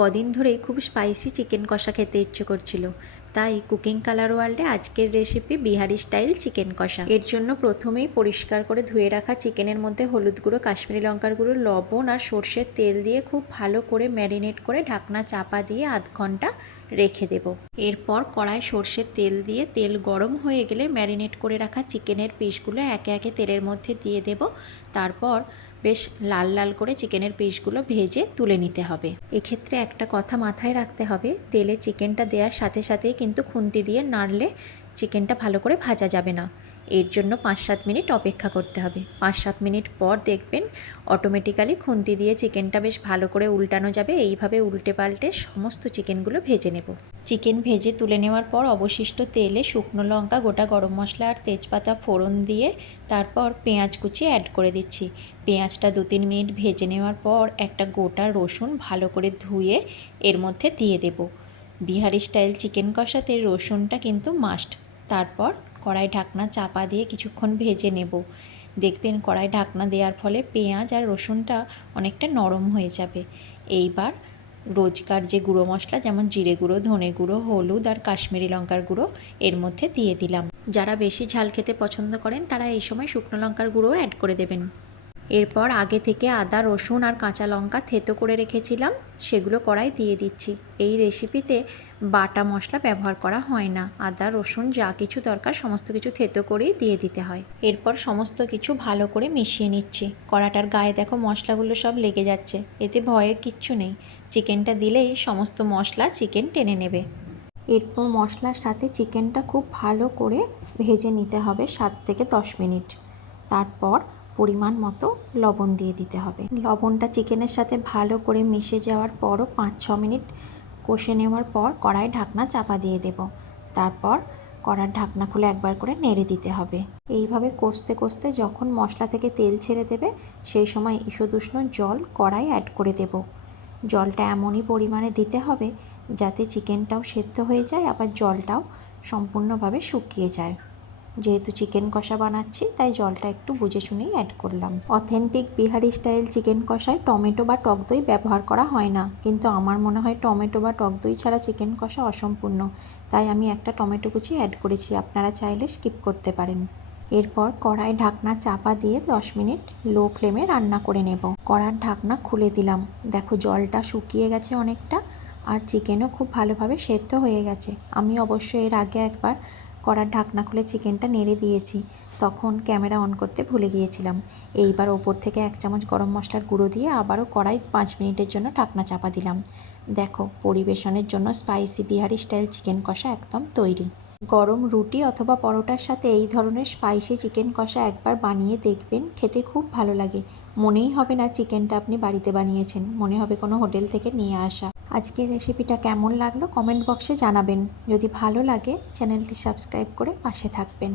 কদিন ধরেই খুব স্পাইসি চিকেন কষা খেতে ইচ্ছে করছিল। তাই কুকিং কালার ওয়ার্ল্ডে আজকের রেসিপি বিহারি স্টাইল চিকেন কষা। এর জন্য প্রথমেই পরিষ্কার করে ধুয়ে রাখা চিকেনের মধ্যে হলুদ গুঁড়ো, কাশ্মীরি লঙ্কার গুঁড়ো, লবণ আর সর্ষের তেল দিয়ে খুব ভালো করে ম্যারিনেট করে ঢাকনা চাপা দিয়ে আধ ঘণ্টা রেখে দেব। এরপর কড়ায় সর্ষের তেল দিয়ে তেল গরম হয়ে গেলে ম্যারিনেট করে রাখা চিকেনের পিসগুলো একে একে তেলের মধ্যে দিয়ে দেব। তারপর বেশ লাল লাল করে চিকেনের পিসগুলো ভেজে তুলে নিতে হবে। এক্ষেত্রে একটা কথা মাথায় রাখতে হবে, তেলে চিকেনটা দেওয়ার সাথে সাথেই কিন্তু খুন্তি দিয়ে নাড়লে চিকেনটা ভালো করে ভাজা যাবে না। এর জন্য পাঁচ সাত মিনিট অপেক্ষা করতে হবে। পাঁচ সাত মিনিট পর দেখবেন অটোমেটিক্যালি খুন্তি দিয়ে চিকেনটা বেশ ভালো করে উল্টানো যাবে। এইভাবে উল্টে পাল্টে সমস্ত চিকেনগুলো ভেজে নেব। চিকেন ভেজে তুলে নেওয়ার পর অবশিষ্ট তেলে শুকনো লঙ্কা, গোটা গরম মশলা আর তেজপাতা ফোড়ন দিয়ে তারপর পেঁয়াজ কুচি অ্যাড করে দিচ্ছি। পেঁয়াজটা দু তিন মিনিট ভেজে নেওয়ার পর একটা গোটা রসুন ভালো করে ধুয়ে এর মধ্যে দিয়ে দেব। বিহারি স্টাইল চিকেন কষাতে রসুনটা কিন্তু মাস্ট তারপর কড়াই ঢাকনা চাপা দিয়ে কিছুক্ষণ ভেজে নেব। দেখবেন কড়াই ঢাকনা দেওয়ার ফলে পেঁয়াজ আর রসুনটা অনেকটা নরম হয়ে যাবে। এইবার রোজকার যে গুঁড়ো মশলা, যেমন জিরে গুঁড়ো, ধনে গুঁড়ো, হলুদ আর কাশ্মীরি লঙ্কার গুঁড়ো, এর মধ্যে দিয়ে দিলাম। যারা বেশি ঝাল খেতে পছন্দ করেন, তারা এই সময় শুকনো লঙ্কার গুঁড়োও অ্যাড করে দেবেন। এরপর আগে থেকে আদা, রসুন আর কাঁচা লঙ্কা থেতো করে রেখেছিলাম। সেগুলো কড়াই দিয়ে দিচ্ছি। এই রেসিপিতে বাটা মশলা ব্যবহার করা হয় না। আদা, রসুন, যা কিছু দরকার সমস্ত কিছু থেতো করেই দিয়ে দিতে হয়। এরপর সমস্ত কিছু ভালো করে মিশিয়ে নিচ্ছি। কড়াটার গায়ে দেখো মশলাগুলো সব লেগে যাচ্ছে। এতে ভয়ের কিচ্ছু নেই। চিকেনটা দিলেই সমস্ত মশলা চিকেন টেনে নেবে। এরপর মশলার সাথে চিকেনটা খুব ভালো করে ভেজে নিতে হবে সাত থেকে দশ মিনিট। তারপর পরিমাণ মতো লবণ দিয়ে দিতে হবে। লবণটা চিকেনের সাথে ভালো করে মিশে যাওয়ার পরও পাঁচ ছ মিনিট কষে নেওয়ার পর কড়াই ঢাকনা চাপা দিয়ে দেব। তারপর কড়ার ঢাকনা খুলে একবার করে নেড়ে দিতে হবে। এইভাবে কষতে কষতে যখন মশলা থেকে তেল ছেড়ে দেবে, সেই সময় ইসদুষ্ণ জল কড়াই অ্যাড করে দেব। জলটা এমনই পরিমাণে দিতে হবে যাতে চিকেনটাও সেদ্ধ হয়ে যায়, আবার জলটাও সম্পূর্ণভাবে শুকিয়ে যায়। যেহেতু চিকেন কষা বানাচ্ছি, তাই জলটা একটু বুঝে শুনেই অ্যাড করলাম। অথেন্টিক বিহারি স্টাইল চিকেন কষায় টমেটো বা টক দই ব্যবহার করা হয় না। কিন্তু আমার মনে হয় টমেটো বা টক দই ছাড়া চিকেন কষা অসম্পূর্ণ। তাই আমি একটা টমেটো কুচি অ্যাড করেছি, আপনারা চাইলে স্কিপ করতে পারেন। এরপর কড়াই ঢাকনা চাপা দিয়ে দশ মিনিট লো ফ্লেমে রান্না করে নেব। কড়ার ঢাকনা খুলে দিলাম। দেখো জলটা শুকিয়ে গেছে অনেকটা, আর চিকেনও খুব ভালোভাবে সেদ্ধ হয়ে গেছে। আমি অবশ্য এর আগে একবার কড়ার ঢাকনা খুলে চিকেনটা নেড়ে দিয়েছি। তখন ক্যামেরা অন করতে ভুলে গিয়েছিলাম। এইবার ওপর থেকে এক চামচ গরম মশলার গুঁড়ো দিয়ে আবারও কড়াই পাঁচ মিনিটের জন্য ঢাকনা চাপা দিলাম। দেখো, পরিবেশনের জন্য স্পাইসি বিহারি স্টাইল চিকেন কষা একদম তৈরি। গরম রুটি অথবা পরোটার সাথে এই ধরনের স্পাইসি চিকেন কষা একবার বানিয়ে দেখবেন, খেতে খুব ভালো লাগে। মনেই হবে না চিকেনটা আপনি বাড়িতে বানিয়েছেন, মনে হবে কোনো হোটেল থেকে নিয়ে আসা। আজকের রেসিপিটা কেমন লাগল কমেন্ট বক্সে জানাবেন। যদি ভালো লাগে, চ্যানেলটি সাবস্ক্রাইব করে পাশে থাকবেন।